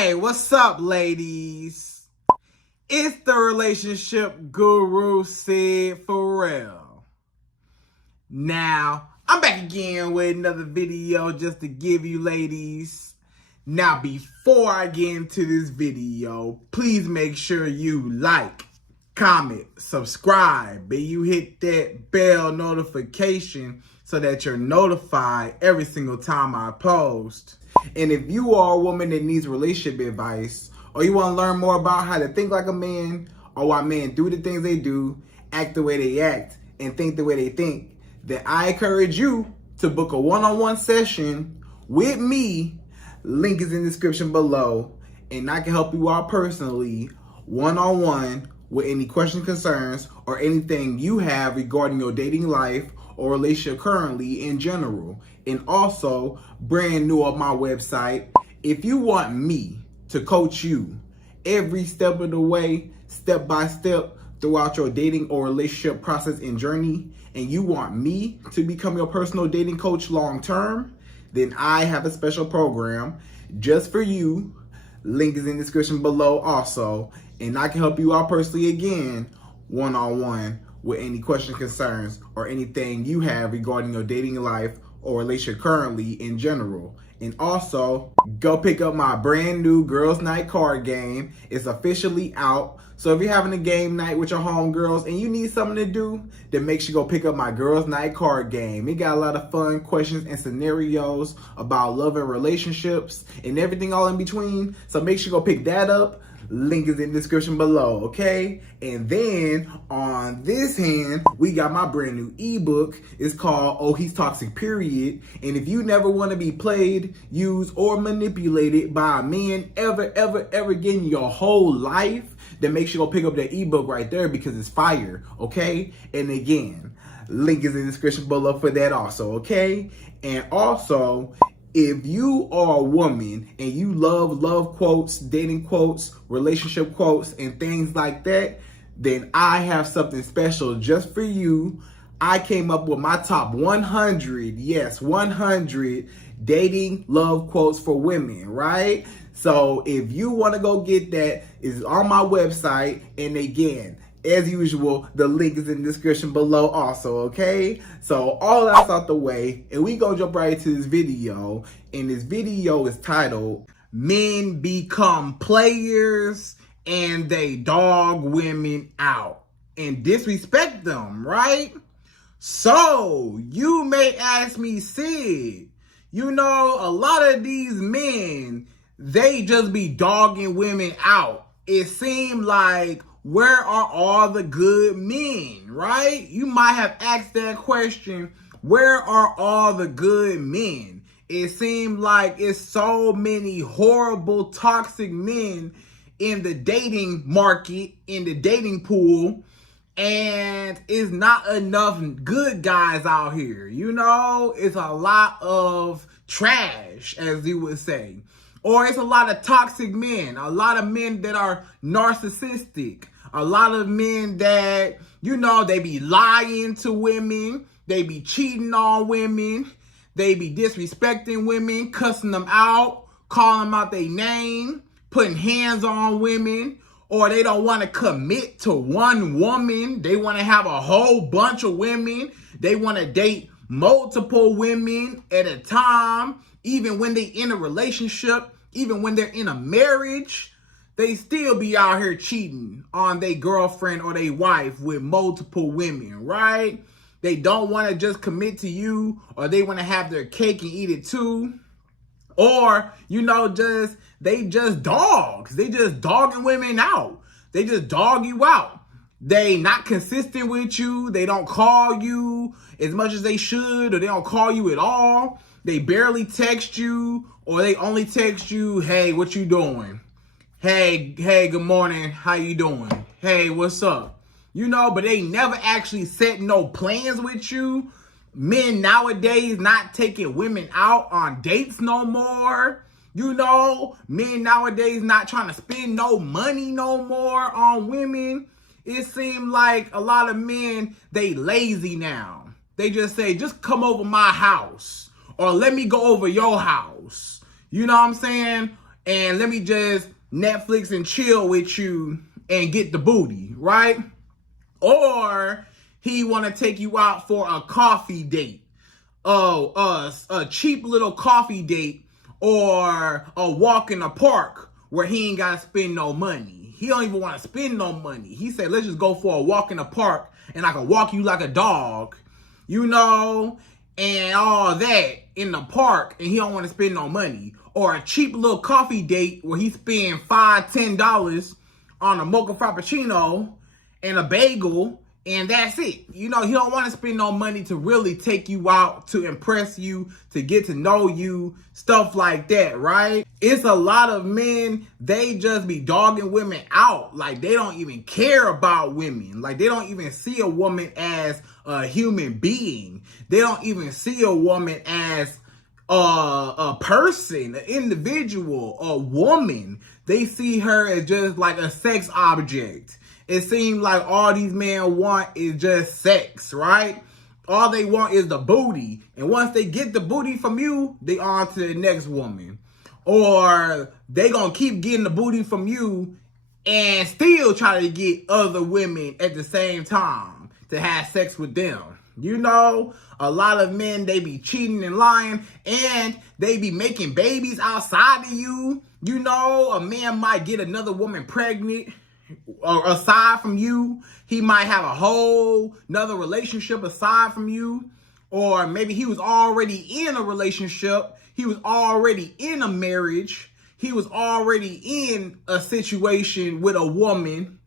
Hey, what's up, ladies? It's the relationship guru, Sydd Ferrell. Now, I'm back again with another video just to give you ladies. Now, before I get into this video, please make sure you like, comment, subscribe, and you hit that bell notification so that you're notified every single time I post. And if you are a woman that needs relationship advice, or you want to learn more about how to think like a man, or why men do the things they do, act the way they act, and think the way they think, then I encourage you to book a one-on-one session with me. Link is in the description below, and I can help you out personally, one-on-one, with any questions, concerns, or anything you have regarding your dating life or relationship currently in general. And also, brand new on my website, if you want me to coach you every step of the way, step by step, throughout your dating or relationship process and journey, and you want me to become your personal dating coach long term, then I have a special program just for you. Link is in the description below also, and I can help you out personally again, one-on-one, with any questions, concerns, or anything you have regarding your dating life or relationship currently in general. And also, go pick up my brand new Girls Night card game. It's officially out. So if you're having a game night with your homegirls and you need something to do, then make sure you go pick up my Girls Night card game. It got a lot of fun questions and scenarios about love and relationships and everything all in between. So make sure you go pick that up. Link is in the description below, okay? And then on this hand, we got my brand new ebook. It's called Oh, He's Toxic, Period. And if you never want to be played, used, or manipulated by a man ever again in your whole life, then make sure you go pick up that ebook right there because it's fire, okay? And again, link is in the description below for that also, okay? And also, if you are a woman and you love quotes, dating quotes, relationship quotes, and things like that, then I have something special just for you. I came up with my top 100, yes, 100 dating love quotes for women, right? So if you want to go get that, it's on my website. And again, as usual, the link is in the description below also, okay? So all that's out the way, and we gonna jump right into this video. And this video is titled, Men Become Players and They Dog Women Out and Disrespect Them, right? So, you may ask me, Sid, you know, a lot of these men, they just be dogging women out. It seemed like, where are all the good men, right? You might have asked that question, where are all the good men? It seemed like it's so many horrible, toxic men in the dating market, in the dating pool, and it's not enough good guys out here. You know, it's a lot of trash, as you would say. Or it's a lot of toxic men, a lot of men that are narcissistic, a lot of men that, you know, they be lying to women, they be cheating on women, they be disrespecting women, cussing them out, calling them out their name, putting hands on women, or they don't want to commit to one woman. They want to have a whole bunch of women. They want to date multiple women at a time. Even when they in a relationship, even when they're in a marriage, they still be out here cheating on their girlfriend or their wife with multiple women, right? They don't want to just commit to you, or they want to have their cake and eat it too. Or, you know, they just dogs. They just dogging women out. They just dog you out. They not consistent with you. They don't call you as much as they should, or they don't call you at all. They barely text you, or they only text you, hey, what you doing? Hey, good morning. How you doing? Hey, what's up? You know, but they never actually set no plans with you. Men nowadays not taking women out on dates no more. You know, men nowadays not trying to spend no money no more on women. It seems like a lot of men, they lazy now. They just say, just come over my house, or let me go over your house. You know what I'm saying? and let me just Netflix and chill with you and get the booty, right? Or he want to take you out for a coffee date. A cheap little coffee date, or a walk in the park where he ain't got to spend no money. He don't even want to spend no money. He said, let's just go for a walk in the park and I can walk you like a dog, you know, and all that in the park, and he don't want to spend no money. Or a cheap little coffee date where he spend $5-10 on a mocha frappuccino and a bagel, and that's it. You know, he don't want to spend no money to really take you out, to impress you, to get to know you, stuff like that, right? It's a lot of men, they just be dogging women out. Like, they don't even care about women. Like, they don't even see a woman as a human being. They don't even see a woman as a person, an individual, a woman. They see her as just like a sex object. It seems like all these men want is just sex, right? All they want is the booty. And once they get the booty from you, they on to the next woman. Or they gonna keep getting the booty from you and still try to get other women at the same time to have sex with them. You know, a lot of men, they be cheating and lying, and they be making babies outside of you. You know, a man might get another woman pregnant. Or aside from you, he might have a whole another relationship aside from you. Or maybe he was already in a relationship. He was already in a marriage. He was already in a situation with a woman.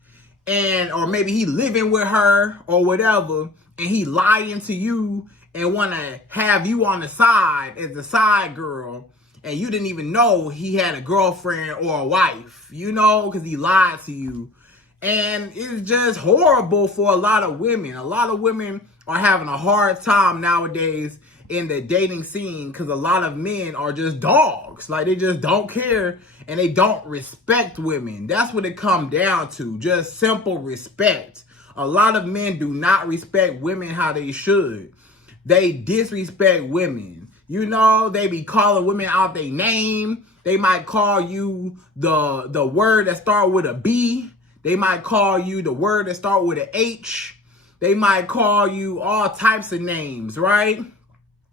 Or maybe he living with her or whatever. And he lying to you and want to have you on the side as the side girl. And you didn't even know he had a girlfriend or a wife, you know, because he lied to you. And it's just horrible for a lot of women. A lot of women are having a hard time nowadays in the dating scene because a lot of men are just dogs. Like, they just don't care and they don't respect women. That's what it comes down to, just simple respect. A lot of men do not respect women how they should. They disrespect women. You know, they be calling women out their name. They might call you the word that start with a B. They might call you the word that start with an H. They might call you all types of names, right?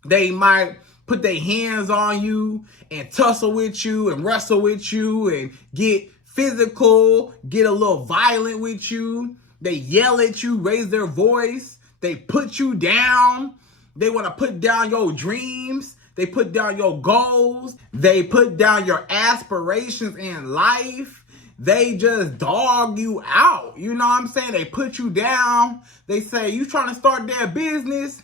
They might put their hands on you and tussle with you and wrestle with you and get physical, get a little violent with you. They yell at you, raise their voice. They put you down. They want to put down your dreams. They put down your goals. They put down your aspirations in life. They just dog you out. You know what I'm saying? They put you down. They say, you trying to start their business?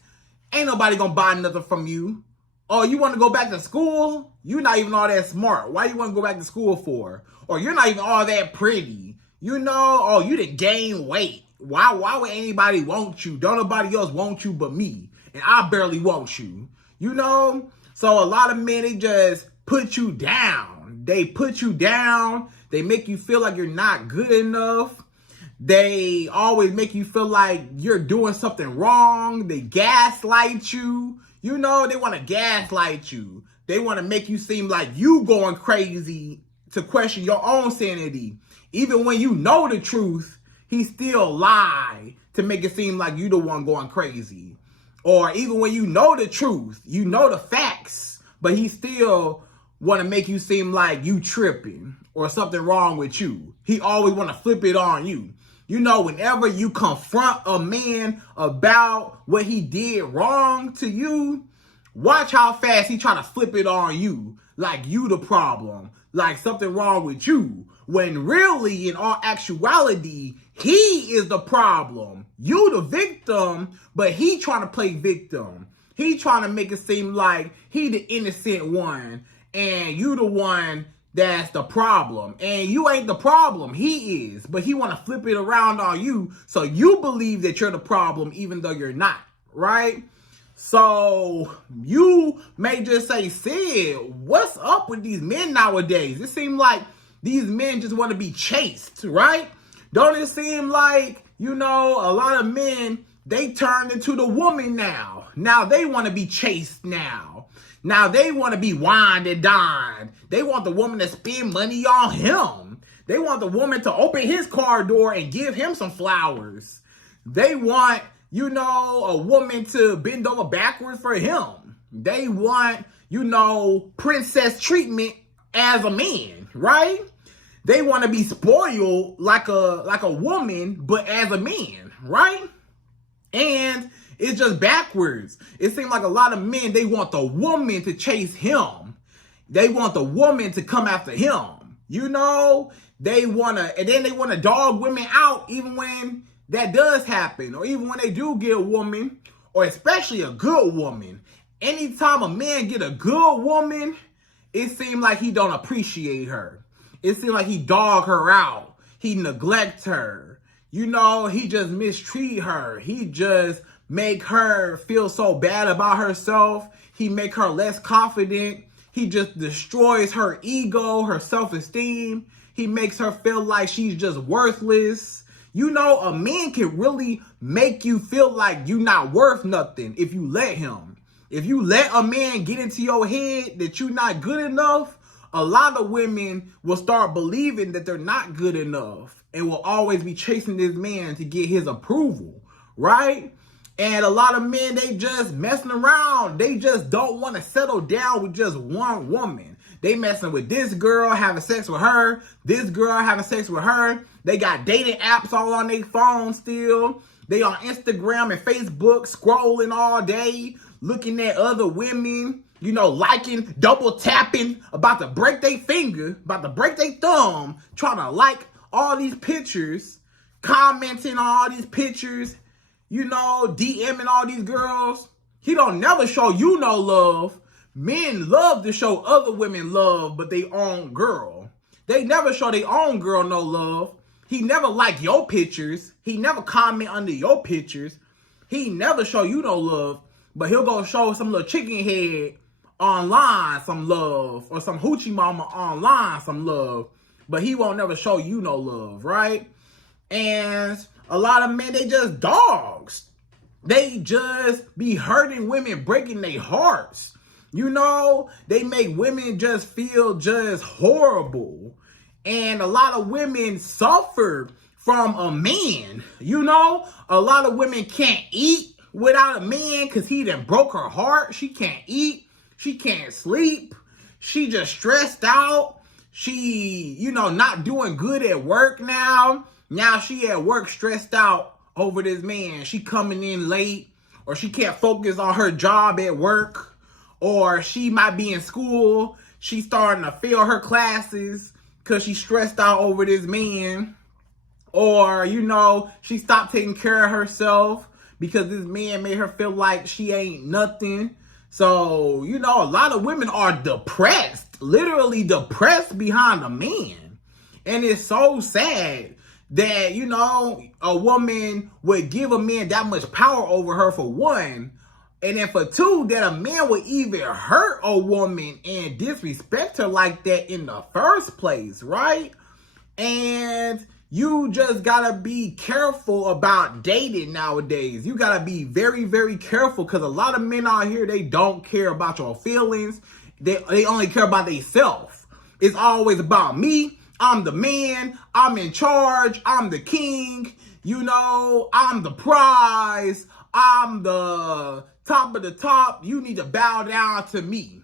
Ain't nobody gonna buy nothing from you. Oh, you want to go back to school? You're not even all that smart. Why you want to go back to school for? Or you're not even all that pretty. You know, oh, you done gain weight. Why would anybody want you? Don't nobody else want you but me. And I barely want you. You know? So a lot of men, they just put you down. They put you down. They make you feel like you're not good enough. They always make you feel like you're doing something wrong. They gaslight you. You know, they want to gaslight you. They want to make you seem like you going crazy to question your own sanity. Even when you know the truth, he still lie to make it seem like you the one going crazy. Or even when you know the truth, you know the facts, but he still want to make you seem like you tripping or something wrong with you. He always want to flip it on you. You know, whenever you confront a man about what he did wrong to you, watch how fast he try to flip it on you. Like you the problem. Like something wrong with you. When really, in all actuality, he is the problem. You the victim, but he trying to play victim. He trying to make it seem like he the innocent one. And you the one that's the problem. And you ain't the problem. He is. But he want to flip it around on you. So you believe that you're the problem even though you're not. Right? So you may just say, Sid, what's up with these men nowadays? It seems like these men just want to be chased. Right? Don't it seem like, you know, a lot of men, they turned into the woman now. Now they want to be chased now. Now they want to be wined and dined. They want the woman to spend money on him. They want the woman to open his car door and give him some flowers. They want, a woman to bend over backwards for him. They want, princess treatment as a man, right? They want to be spoiled like a woman, but as a man, right? And it's just backwards. It seems like a lot of men, they want the woman to chase him. They want the woman to come after him. They want to, and then they want to dog women out even when that does happen, or even when they do get a woman, or especially a good woman. Anytime a man get a good woman, it seems like he don't appreciate her. It seems like he dog her out. He neglect her. He just mistreat her. He just make her feel so bad about herself. He make her less confident. He just destroys her ego, her self-esteem. He makes her feel like she's just worthless. A man can really make you feel like you're not worth nothing if you let him. If you let a man get into your head that you're not good enough, a lot of women will start believing that they're not good enough and will always be chasing this man to get his approval, right? And a lot of men, they just messing around. They just don't want to settle down with just one woman. They messing with this girl, having sex with her. This girl having sex with her. They got dating apps all on their phone still. They on Instagram and Facebook scrolling all day, looking at other women, liking, double tapping, about to break their finger, about to break their thumb, trying to like all these pictures, commenting on all these pictures, DMing all these girls. He don't never show you no love. Men love to show other women love, but they own girl. They never show their own girl no love. He never like your pictures. He never comment under your pictures. He never show you no love, but he'll go show some little chicken head online some love, or some hoochie mama online some love, but he won't never show you no love, right? And a lot of men, they just dogs. They just be hurting women, breaking their hearts. They make women just feel just horrible. And a lot of women suffer from a man. A lot of women can't eat without a man because he done broke her heart. She can't eat. She can't sleep. She just stressed out. She, not doing good at work now. Now she at work stressed out over this man. She coming in late, or she can't focus on her job at work, or she might be in school. She's starting to fail her classes because she's stressed out over this man. Or, she stopped taking care of herself because this man made her feel like she ain't nothing. So, a lot of women are depressed, literally depressed behind a man. And it's so sad that, a woman would give a man that much power over her, for one. And then for two, that a man would even hurt a woman and disrespect her like that in the first place, right? And you just gotta be careful about dating nowadays. You gotta be very, very careful, because a lot of men out here, they don't care about your feelings. They only care about themselves. It's always about me. I'm the man. I'm in charge. I'm the king. I'm the prize. I'm the top of the top. You need to bow down to me.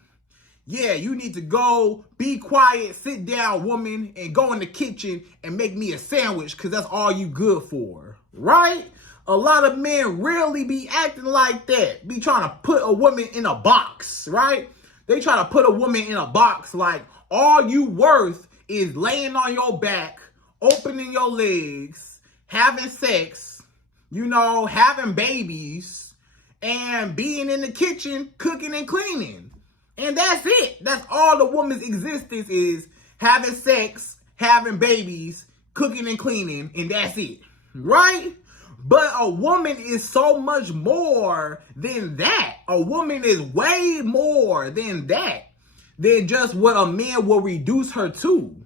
Yeah, you need to go, be quiet, sit down, woman, and go in the kitchen and make me a sandwich, because that's all you good for, right? A lot of men really be acting like that, be trying to put a woman in a box, right? They try to put a woman in a box like all you worth is laying on your back, opening your legs, having sex, having babies, and being in the kitchen, cooking and cleaning. And that's it. That's all the woman's existence is: having sex, having babies, cooking and cleaning, and that's it, right? But a woman is so much more than that. A woman is way more than that, than just what a man will reduce her to.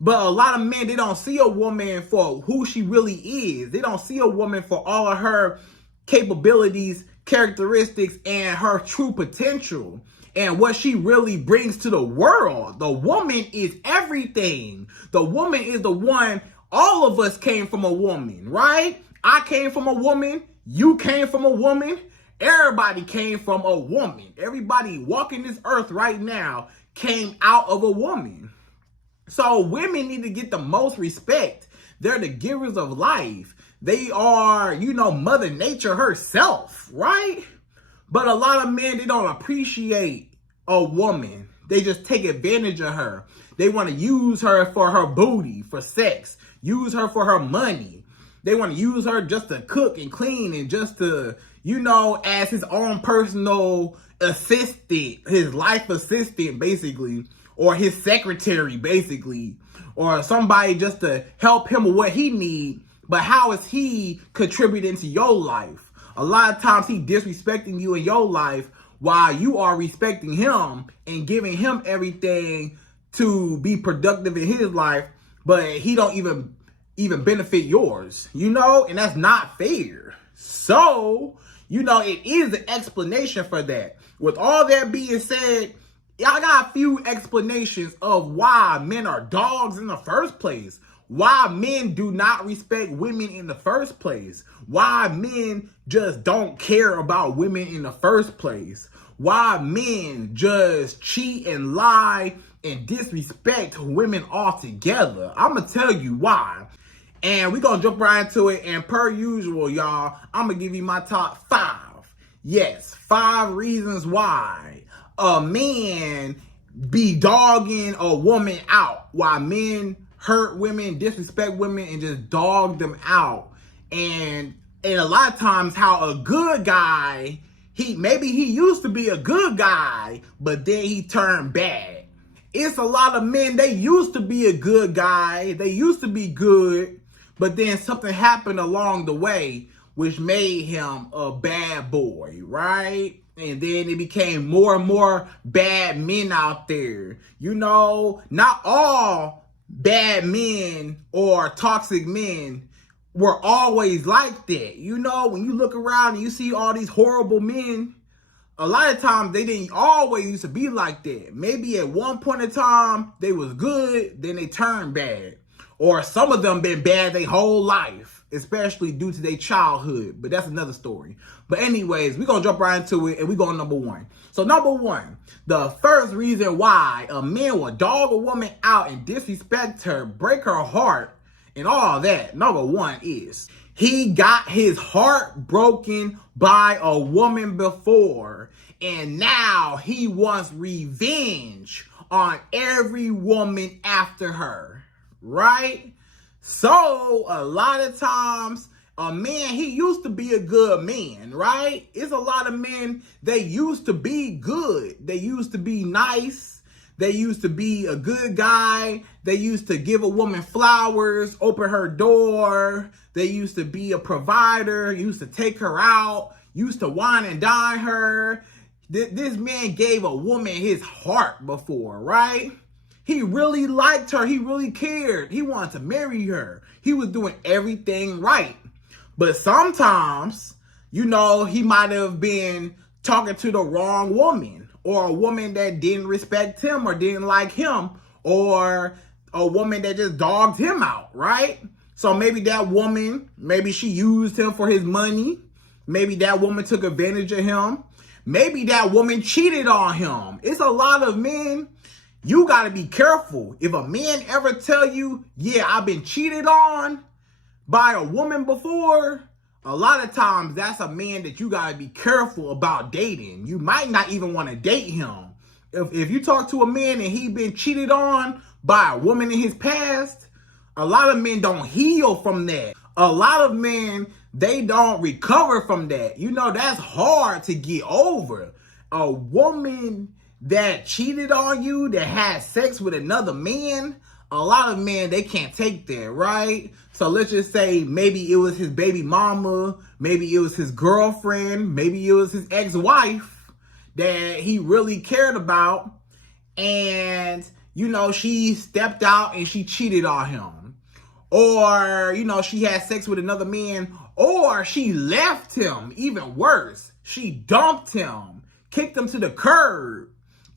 But a lot of men, they don't see a woman for who she really is. They don't see a woman for all of her capabilities, characteristics, and her true potential. and what she really brings to the world. The woman is everything. The woman is the one. All of us came from a woman, right? I came from a woman. You came from a woman. Everybody came from a woman. Everybody walking this earth right now came out of a woman. So women need to get the most respect. They're the givers of life. They are, Mother Nature herself, right? But a lot of men, they don't appreciate a woman. They just take advantage of her. They want to use her for her booty, for sex. Use her for her money. They want to use her just to cook and clean and just to, as his own personal assistant, his life assistant, basically, or his secretary, basically, or somebody just to help him with what he needs. But how is he contributing to your life? A lot of times he disrespecting you in your life while you are respecting him and giving him everything to be productive in his life, but he don't even benefit yours, and that's not fair. So, it is an explanation for that. With all that being said, I got a few explanations of why men are dogs in the first place. Why men do not respect women in the first place. Why men just don't care about women in the first place. Why men just cheat and lie and disrespect women altogether. I'm going to tell you why. And we're going to jump right into it. And per usual, y'all, I'm going to give you my top 5. Yes, 5 reasons why a man be dogging a woman out. Why men hurt women, disrespect women, and just dog them out. And a lot of times how a good guy, maybe he used to be a good guy, but then he turned bad. It's a lot of men, they used to be a good guy, they used to be good, but then something happened along the way which made him a bad boy, right? And then it became more and more bad men out there. Not all bad men or toxic men were always like that. When you look around and you see all these horrible men, a lot of times they didn't always used to be like that. Maybe at one point in time they was good, then they turned bad. Or some of them been bad their whole life, especially due to their childhood. But that's another story. But anyways, we're going to jump right into it and we're going number 1. So number 1, the first reason why a man will dog a woman out and disrespect her, break her heart, and all that, number 1 is he got his heart broken by a woman before, and now he wants revenge on every woman after her, right? So a lot of times a man, he used to be a good man, right? It's a lot of men, they used to be good. They used to be nice. They used to be a good guy. They used to give a woman flowers, open her door. They used to be a provider, used to take her out, used to wine and dine her. This man gave a woman his heart before, right? He really liked her. He really cared. He wanted to marry her. He was doing everything right. But sometimes, he might have been talking to the wrong woman, or a woman that didn't respect him or didn't like him, or a woman that just dogged him out, right? So maybe that woman, maybe she used him for his money. Maybe that woman took advantage of him. Maybe that woman cheated on him. It's a lot of men. You got to be careful. If a man ever tell you, yeah, I've been cheated on by a woman before, a lot of times that's a man that you got to be careful about dating. You might not even want to date him. If you talk to a man and he been cheated on by a woman in his past, a lot of men don't heal from that. A lot of men, they don't recover from that. That's hard to get over. A woman that cheated on you, that had sex with another man, a lot of men, they can't take that, right? So let's just say maybe it was his baby mama, maybe it was his girlfriend, maybe it was his ex-wife that he really cared about, and, she stepped out and she cheated on him. Or, she had sex with another man, or she left him, even worse. She dumped him, kicked him to the curb.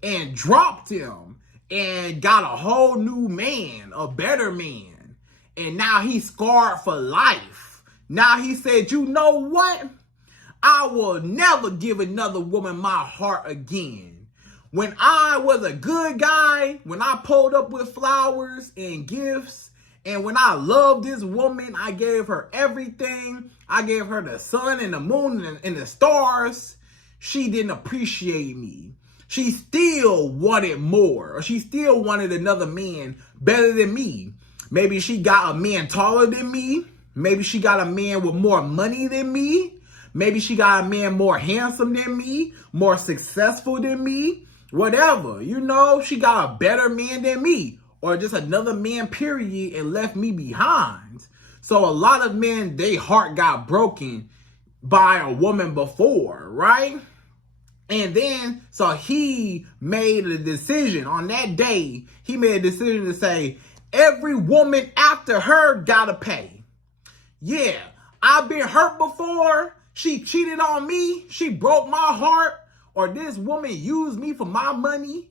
and dropped him and got a whole new man, a better man. And now he's scarred for life. Now he said, you know what? I will never give another woman my heart again. When I was a good guy, when I pulled up with flowers and gifts, and when I loved this woman, I gave her everything. I gave her the sun and the moon and the stars. She didn't appreciate me. She still wanted more, or she still wanted another man better than me. Maybe she got a man taller than me. Maybe she got a man with more money than me. Maybe she got a man more handsome than me, more successful than me, whatever. You know, she got a better man than me, or just another man, period, and left me behind. So a lot of men, their heart got broken by a woman before, right? And then, so he made a decision on that day. He made a decision to say, every woman after her gotta pay. Yeah, I've been hurt before. She cheated on me. She broke my heart. Or this woman used me for my money.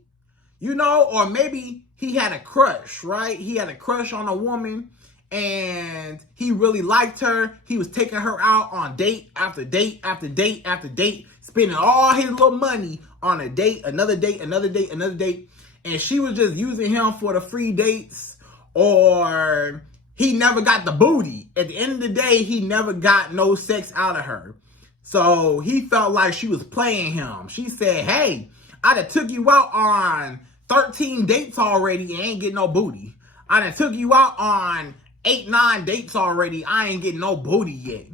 You know, or maybe he had a crush, right? He had a crush on a woman and he really liked her. He was taking her out on date after date after date after date, spending all his little money on a date, another date, another date, another date. And she was just using him for the free dates, or he never got the booty. At the end of the day, he never got no sex out of her. So he felt like she was playing him. She said, hey, I done took you out on 13 dates already and ain't getting no booty. I done took you out on 8, 9 dates already. I ain't getting no booty yet.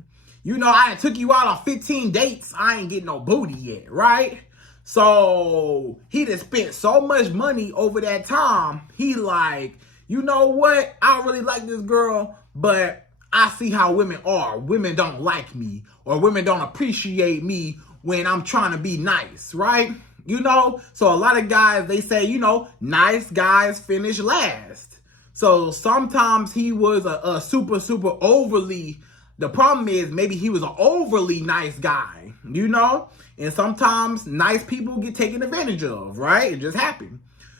You know, I done took you out on 15 dates. I ain't getting no booty yet, right? So he done spent so much money over that time. He like, you know what? I really like this girl, but I see how women are. Women don't like me, or women don't appreciate me when I'm trying to be nice, right? You know, so a lot of guys, they say, you know, nice guys finish last. So sometimes he was a super overly, the problem is maybe he was an overly nice guy, you know? And sometimes nice people get taken advantage of, right? It just happened.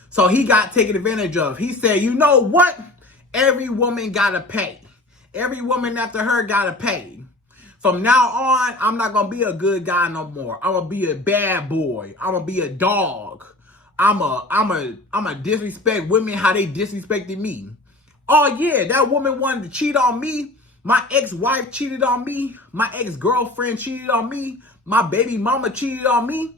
So he got taken advantage of. He said, you know what? Every woman gotta pay. Every woman after her gotta pay. From now on, I'm not gonna be a good guy no more. I'm gonna be a bad boy. I'm gonna be a dog. I'm a disrespect women how they disrespected me. Oh yeah, that woman wanted to cheat on me. My ex-wife cheated on me. My ex-girlfriend cheated on me. My baby mama cheated on me.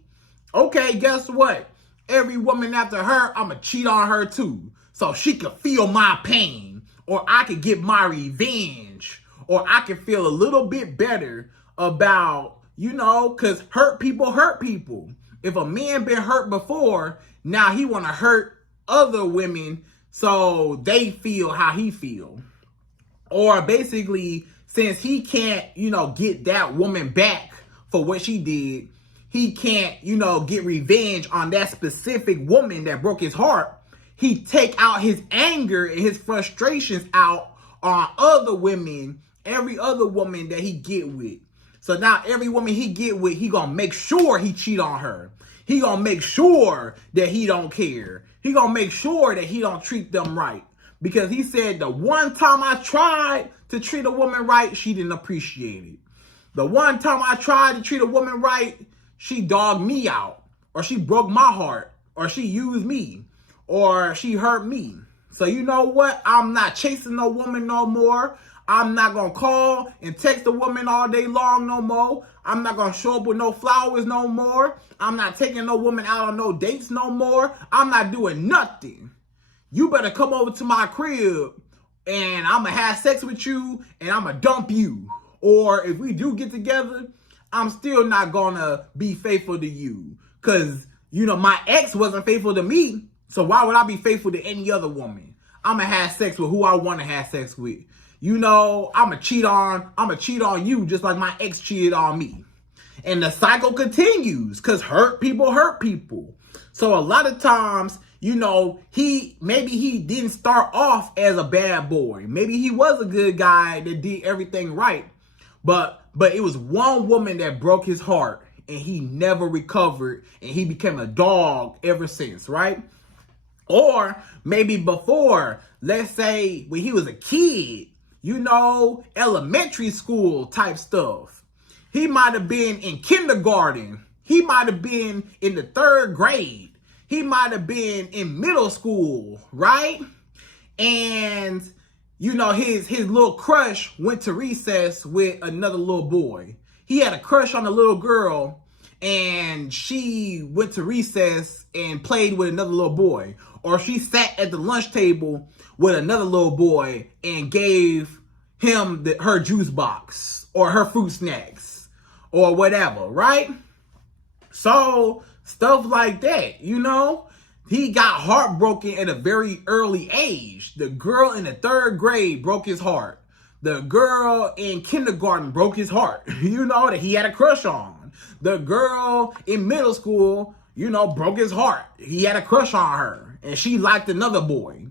Okay, guess what? Every woman after her, I'ma cheat on her too. So she could feel my pain. Or I could get my revenge. Or I can feel a little bit better about, you know, because hurt people hurt people. If a man been hurt before, now he want to hurt other women so they feel how he feel. Or basically, since he can't, you know, get that woman back for what she did, he can't, you know, get revenge on that specific woman that broke his heart. He take out his anger and his frustrations out on other women, every other woman that he get with. So now every woman he get with, he gonna make sure he cheat on her. He gonna make sure that he don't care. He gonna make sure that he don't treat them right. Because he said the one time I tried to treat a woman right, she didn't appreciate it. The one time I tried to treat a woman right, she dogged me out. Or she broke my heart. Or she used me. Or she hurt me. So you know what? I'm not chasing no woman no more. I'm not going to call and text a woman all day long no more. I'm not going to show up with no flowers no more. I'm not taking no woman out on no dates no more. I'm not doing nothing. You better come over to my crib and I'm going to have sex with you and I'm going to dump you. Or if we do get together, I'm still not going to be faithful to you. Because, you know, my ex wasn't faithful to me. So why would I be faithful to any other woman? I'm going to have sex with who I want to have sex with. You know, I'm going to cheat on you just like my ex cheated on me. And the cycle continues because hurt people hurt people. So a lot of times, you know, maybe he didn't start off as a bad boy. Maybe he was a good guy that did everything right. But it was one woman that broke his heart. and he never recovered and he became a dog ever since, right? Or maybe before, let's say when he was a kid, elementary school type stuff. He might have been in kindergarten. He might have been in the 3rd grade. He might have been in middle school, right? And, his little crush went to recess with another little boy. He had a crush on a little girl, and she went to recess and played with another little boy. Or she sat at the lunch table with another little boy and gave him her juice box or her fruit snacks or whatever, right? So stuff like that, He got heartbroken at a very early age. The girl in the 3rd grade broke his heart. The girl in kindergarten broke his heart, that he had a crush on. The girl in middle school, broke his heart. He had a crush on her and she liked another boy,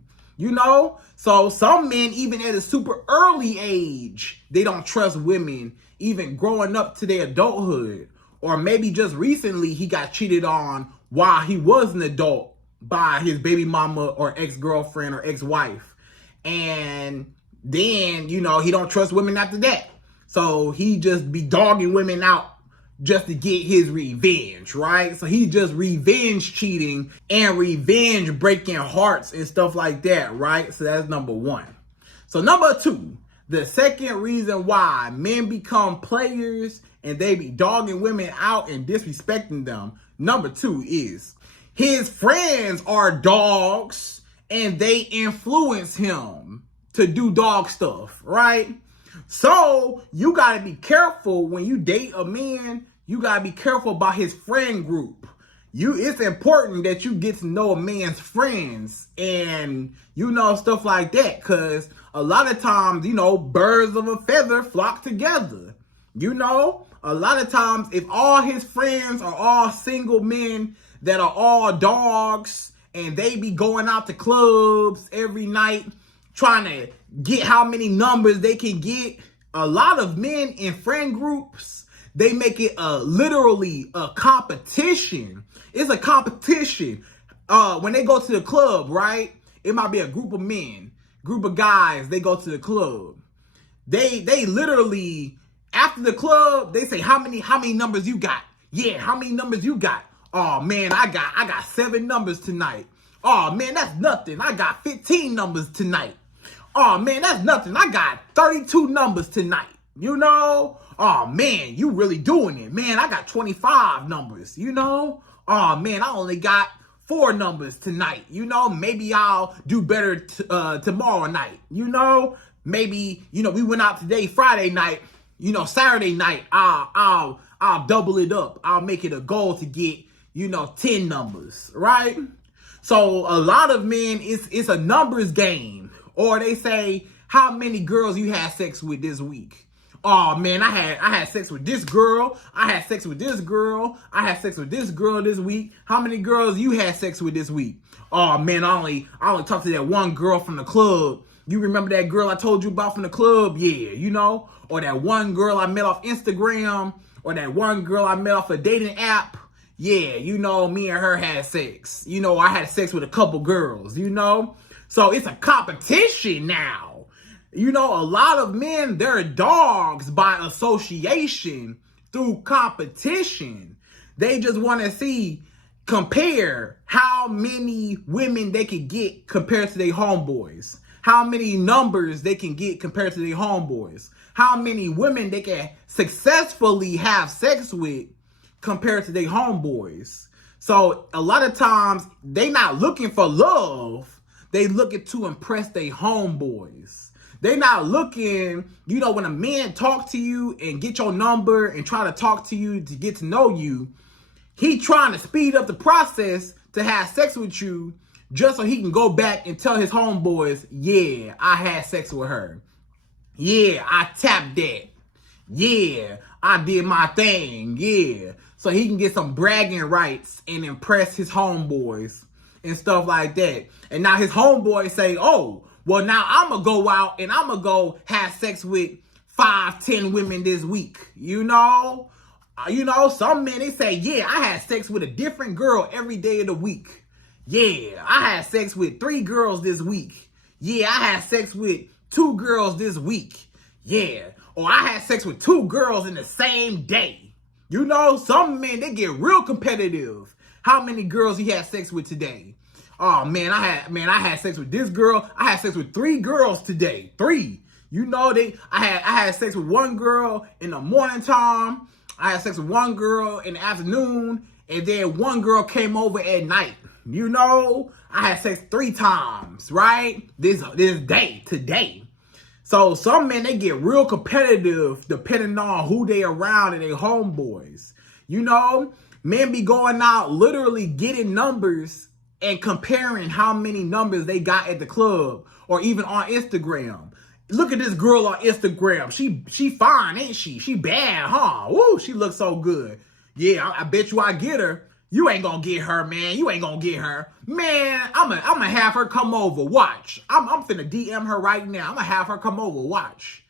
So some men, even at a super early age, they don't trust women, even growing up to their adulthood. Or maybe just recently he got cheated on while he was an adult by his baby mama or ex-girlfriend or ex-wife. And then, he don't trust women after that. So he just be dogging women out just to get his revenge, right? So he just revenge cheating and revenge breaking hearts and stuff like that, right? So that's number 1. So number 2, the second reason why men become players and they be dogging women out and disrespecting them, number 2 is his friends are dogs and they influence him to do dog stuff, right? So you got to be careful when you date a man. You got to be careful about his friend group. It's important that you get to know a man's friends and, stuff like that. Because a lot of times, birds of a feather flock together. A lot of times if all his friends are all single men that are all dogs and they be going out to clubs every night trying to get how many numbers they can get, a lot of men in friend groups, they make it literally a competition. It's a competition. When they go to the club, right? It might be a group of men, group of guys, they go to the club. They literally, after the club, they say, how many numbers you got? Yeah, how many numbers you got? Oh man, I got 7 numbers tonight. Oh man, that's nothing. I got 15 numbers tonight. Oh man, that's nothing. I got 32 numbers tonight. Oh man, you really doing it. Man, I got 25 numbers, Oh man, I only got 4 numbers tonight. Maybe I'll do better tomorrow night. Maybe, we went out today, Friday night. Saturday night, I'll double it up. I'll make it a goal to get, 10 numbers, right? So a lot of men, it's a numbers game. Or they say, how many girls you had sex with this week? Oh man, I had sex with this girl. I had sex with this girl. I had sex with this girl this week. How many girls you had sex with this week? Oh man, I only talked to that one girl from the club. You remember that girl I told you about from the club? Yeah, Or that one girl I met off Instagram. Or that one girl I met off a dating app. Yeah, me and her had sex. I had sex with a couple girls, So it's a competition now. A lot of men, they're dogs by association through competition. They just want to compare how many women they can get compared to their homeboys. How many numbers they can get compared to their homeboys. How many women they can successfully have sex with compared to their homeboys. So a lot of times they not looking for love. They looking to impress their homeboys. They not looking, when a man talk to you and get your number and try to talk to you to get to know you, he trying to speed up the process to have sex with you just so he can go back and tell his homeboys, yeah, I had sex with her. Yeah, I tapped that. Yeah, I did my thing. Yeah. So he can get some bragging rights and impress his homeboys and stuff like that. And now his homeboys say, oh, well, now I'm going to go out and I'm going to go have sex with 5-10 women this week, Some men, they say, yeah, I had sex with a different girl every day of the week. Yeah, I had sex with 3 girls this week. Yeah, I had sex with 2 girls this week. Yeah, or I had sex with 2 girls in the same day. Some men, they get real competitive. How many girls he had sex with today? Oh man, I had sex with this girl. I had sex with 3 girls today. 3. I had sex with 1 girl in the morning time. I had sex with 1 girl in the afternoon, and then 1 girl came over at night. I had sex 3 times, right? This day, today. So some men, they get real competitive depending on who they around and their homeboys. Men be going out literally getting numbers and comparing how many numbers they got at the club or even on Instagram. Look at this girl on Instagram. She fine, ain't she? She bad, huh? Woo, she looks so good. Yeah, I bet you I get her. You ain't gonna get her, man. You ain't gonna get her. Man, I'm gonna have her come over. Watch. I'm finna DM her right now. I'm gonna have her come over. Watch.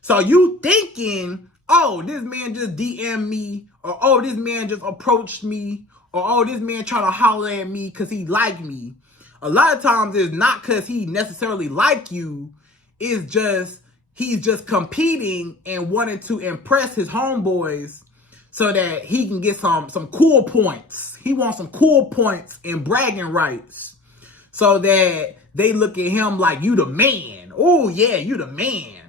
So you thinking, oh, this man just DM me, or oh, this man just approached me, or oh, this man trying to holler at me because he like me. A lot of times it's not because he necessarily like you. It's just he's just competing and wanting to impress his homeboys so that he can get some cool points. He wants some cool points and bragging rights so that they look at him like, you the man. Oh, yeah, you the man,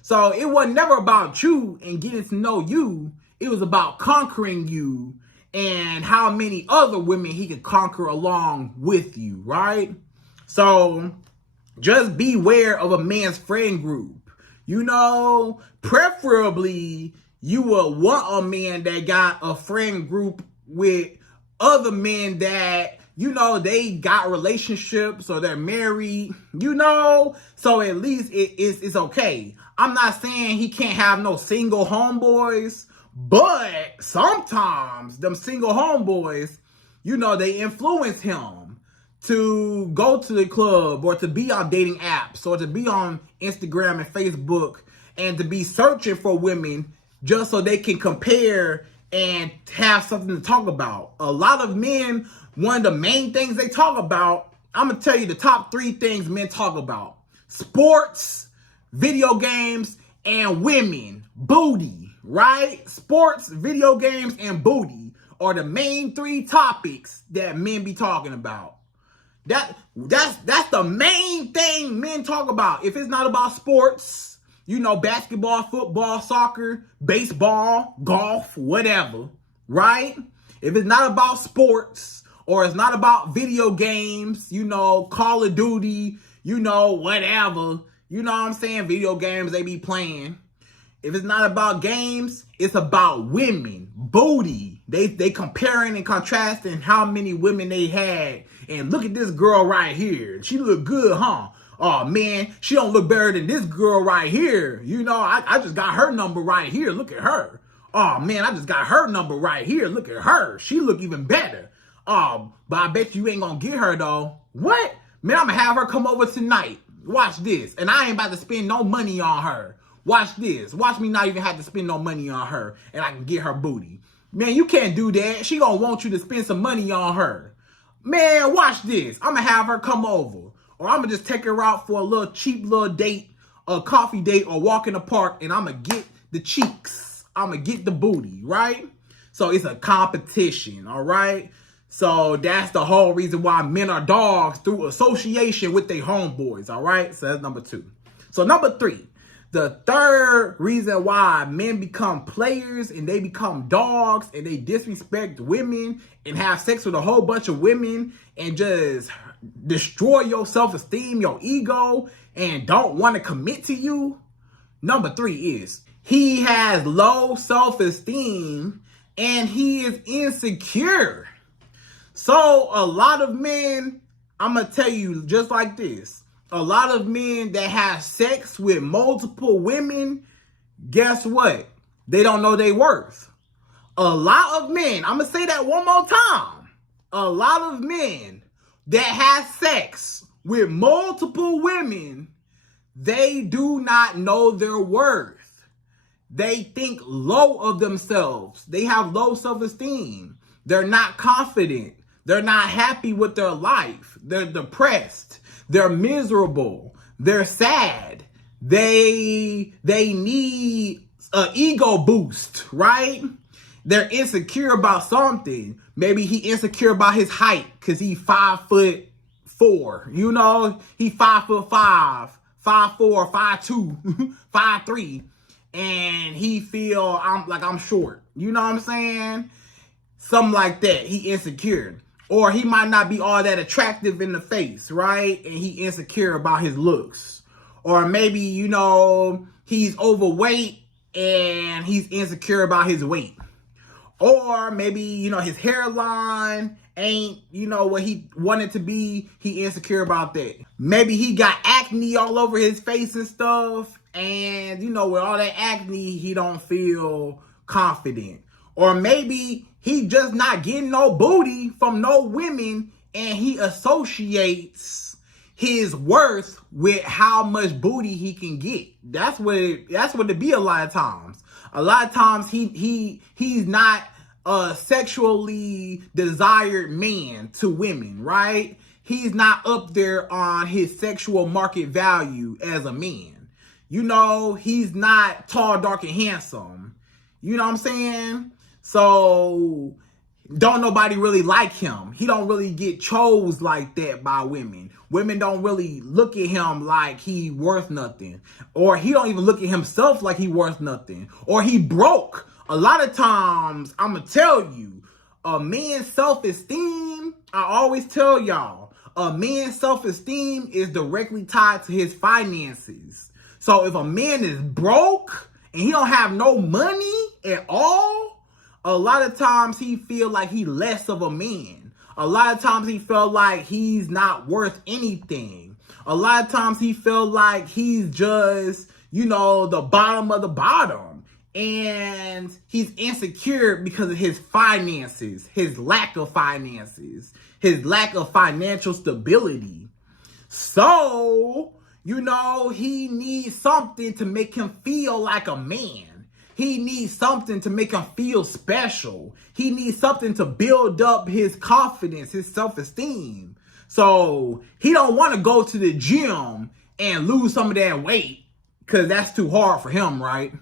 So it was never about you and getting to know you. It was about conquering you and how many other women he could conquer along with you, right? So just beware of a man's friend group. Preferably you will want a man that got a friend group with other men that, they got relationships or they're married, so at least it's okay. I'm not saying he can't have no single homeboys, but sometimes them single homeboys, they influence him to go to the club or to be on dating apps or to be on Instagram and Facebook and to be searching for women just so they can compare and have something to talk about. A lot of men, one of the main things they talk about, I'm going to tell you the top 3 things men talk about. Sports, video games, and women. Booty, right? Sports, video games, and booty are the main 3 topics that men be talking about. That's the main thing men talk about. If it's not about sports, basketball, football, soccer, baseball, golf, whatever, right? If it's not about sports or it's not about video games, Call of Duty, whatever, what I'm saying? Video games they be playing. If it's not about games, it's about women, booty. They comparing and contrasting how many women they had. And look at this girl right here. She look good, huh? Oh, man, she don't look better than this girl right here. I just got her number right here. Look at her. Oh, man, I just got her number right here. Look at her. She look even better. But I bet you ain't gonna get her, though. What? Man, I'm gonna have her come over tonight. Watch this. And I ain't about to spend no money on her. Watch this. Watch me not even have to spend no money on her and I can get her booty. Man, you can't do that. She gonna want you to spend some money on her. Man, watch this. I'm gonna have her come over. Or I'm gonna just take her out for a little cheap little date, a coffee date, or walk in the park, and I'm gonna get the cheeks. I'm gonna get the booty, right? So it's a competition, all right? So that's the whole reason why men are dogs, through association with their homeboys, all right? So that's number 2. So number 3, the third reason why men become players and they become dogs and they disrespect women and have sex with a whole bunch of women and just destroy your self-esteem, your ego, and don't want to commit to you. Number 3 is he has low self-esteem and he is insecure. So a lot of men, I'm going to tell you just like this. A lot of men that have sex with multiple women, guess what? They don't know their worth. A lot of men, I'm going to say that one more time. A lot of men that have sex with multiple women, they do not know their worth. They think low of themselves. They have low self-esteem. They're not confident. They're not happy with their life. They're depressed. They're miserable. They're sad. They need an ego boost, right? They're insecure about something. Maybe he insecure about his height because he's 5'4". You know, he 5'5", 5'4", 5'2", 5'3", and he feel I'm short. You know what I'm saying? Something like that. He insecure. Or he might not be all that attractive in the face, right? And he insecure about his looks. Or maybe, you know, he's overweight and he's insecure about his weight. Or maybe, you know, his hairline ain't, you know, what he wanted to be. He insecure about that. Maybe he got acne all over his face and stuff. And, you know, with all that acne, he don't feel confident. Or maybe he just not getting no booty from no women, and he associates his worth with how much booty he can get. That's what it be a lot of times. A lot of times he's not a sexually desired man to women, right? He's not up there on his sexual market value as a man. You know, he's not tall, dark, and handsome. You know what I'm saying? So don't nobody really like him. He don't really get chose like that by women. Women don't really look at him like he worth nothing. Or he don't even look at himself like he worth nothing. Or he broke. A lot of times, I'm going to tell you, a man's self-esteem, I always tell y'all, a man's self-esteem is directly tied to his finances. So if a man is broke and he don't have no money at all, a lot of times he feel like he less of a man. A lot of times he feel like he's not worth anything. A lot of times he feel like he's just, you know, the bottom of the bottom. And he's insecure because of his finances, his lack of finances, his lack of financial stability. So, you know, he needs something to make him feel like a man. He needs something to make him feel special. He needs something to build up his confidence, his self-esteem. So he don't want to go to the gym and lose some of that weight because that's too hard for him, right?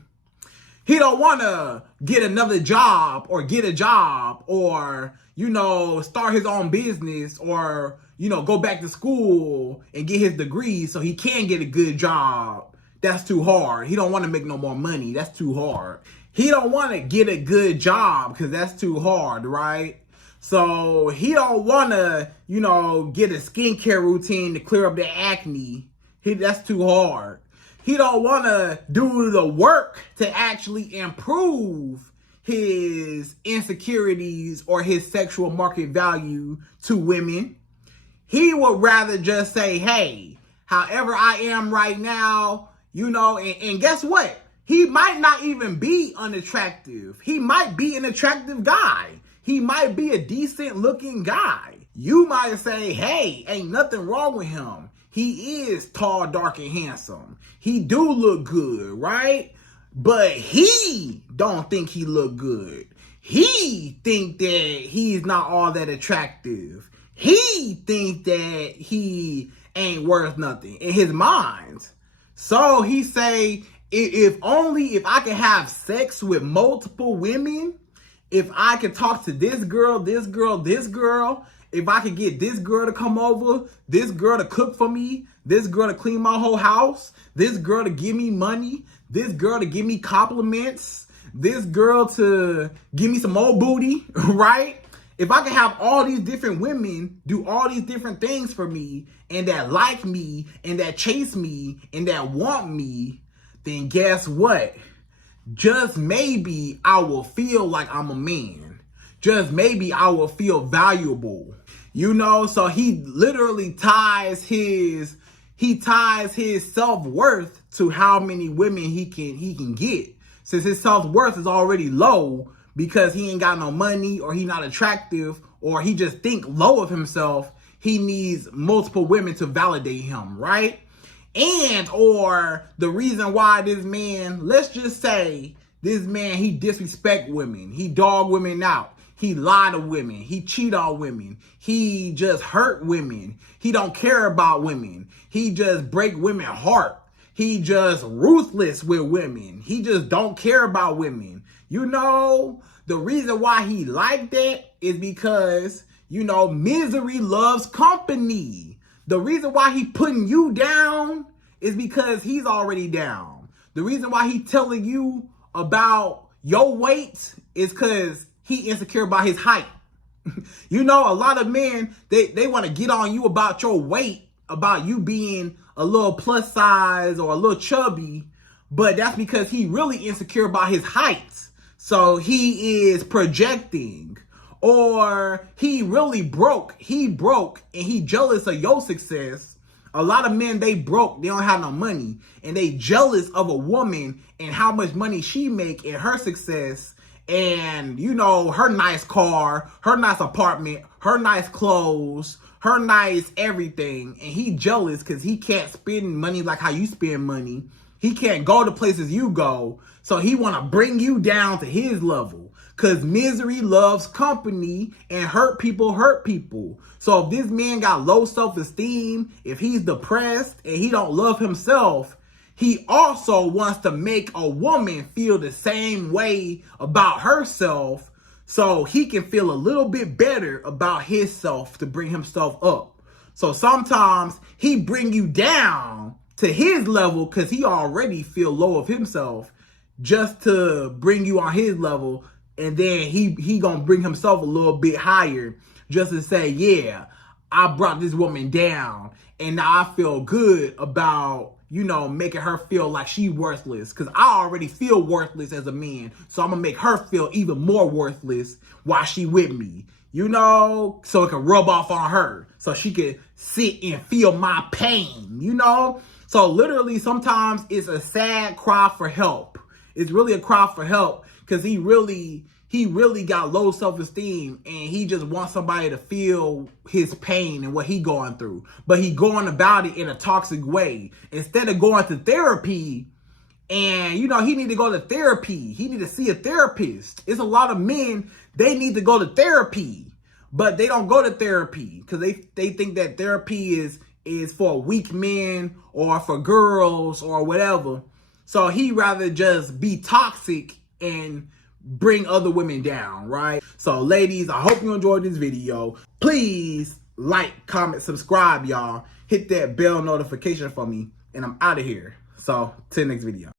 He don't want to get another job or get a job or, you know, start his own business or, you know, go back to school and get his degree so he can get a good job. That's too hard. He don't want to make no more money. That's too hard. He don't want to get a good job because that's too hard, right? So he don't want to, you know, get a skincare routine to clear up the acne. That's too hard. He don't want to do the work to actually improve his insecurities or his sexual market value to women. He would rather just say, hey, however I am right now, you know, and guess what? He might not even be unattractive. He might be an attractive guy. He might be a decent looking guy. You might say, hey, ain't nothing wrong with him. He is tall, dark, and handsome. He do look good, right? But he don't think he look good. He think that he's not all that attractive. He think that he ain't worth nothing in his mind. So he say, if I could have sex with multiple women, if I could talk to this girl, this girl, this girl, if I could get this girl to come over, this girl to cook for me, this girl to clean my whole house, this girl to give me money, this girl to give me compliments, this girl to give me some more booty, right? If I could have all these different women do all these different things for me and that like me and that chase me and that want me, then guess what? Just maybe I will feel like I'm a man. Just maybe I will feel valuable. You know, so he literally ties his self-worth to how many women he can get. Since his self-worth is already low because he ain't got no money or he not attractive or he just think low of himself, he needs multiple women to validate him, right? And or the reason why this man, let's just say this man, he disrespect women, he dog women out, he lie to women, he cheat on women, he just hurt women, he don't care about women, he just break women heart, he just ruthless with women, he just don't care about women. You know, the reason why he like that is because, you know, misery loves company. The reason why he putting you down is because he's already down. The reason why he telling you about your weight is because he insecure about his height. You know, a lot of men, they want to get on you about your weight, about you being a little plus size or a little chubby, but that's because he really insecure about his height. So he is projecting. Or he really broke. He broke and he jealous of your success. A lot of men, they broke. They don't have no money. And they jealous of a woman and how much money she make and her success. And, you know, her nice car, her nice apartment, her nice clothes, her nice everything. And he jealous because he can't spend money like how you spend money. He can't go to places you go. So he want to bring you down to his level. Because misery loves company and hurt people hurt people. So if this man got low self-esteem, if he's depressed and he don't love himself, he also wants to make a woman feel the same way about herself so he can feel a little bit better about himself to bring himself up. So sometimes he bring you down to his level because he already feel low of himself just to bring you on his level. And then he gonna bring himself a little bit higher just to say, yeah, I brought this woman down. And now I feel good about, you know, making her feel like she worthless. Because I already feel worthless as a man. So I'm going to make her feel even more worthless while she with me. You know, so it can rub off on her. So she can sit and feel my pain, you know. So literally sometimes it's a sad cry for help. It's really a cry for help. Because he really got low self-esteem and he just wants somebody to feel his pain and what he going through. But he going about it in a toxic way. Instead of going to therapy and, you know, he need to go to therapy. He need to see a therapist. It's a lot of men, they need to go to therapy. But they don't go to therapy because they think that therapy is for weak men or for girls or whatever. So he rather just be toxic and bring other women down, right? So ladies, I hope you enjoyed this video. Please like, comment, subscribe, y'all. Hit that bell notification for me, and I'm out of here. So till next video.